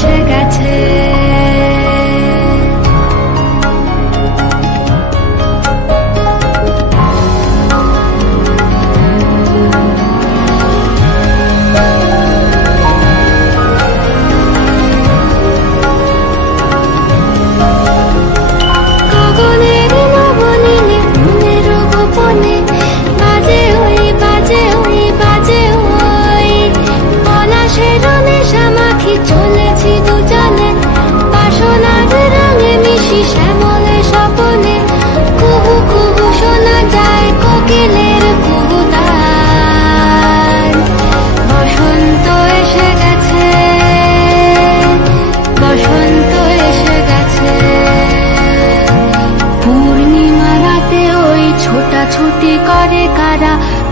pleasure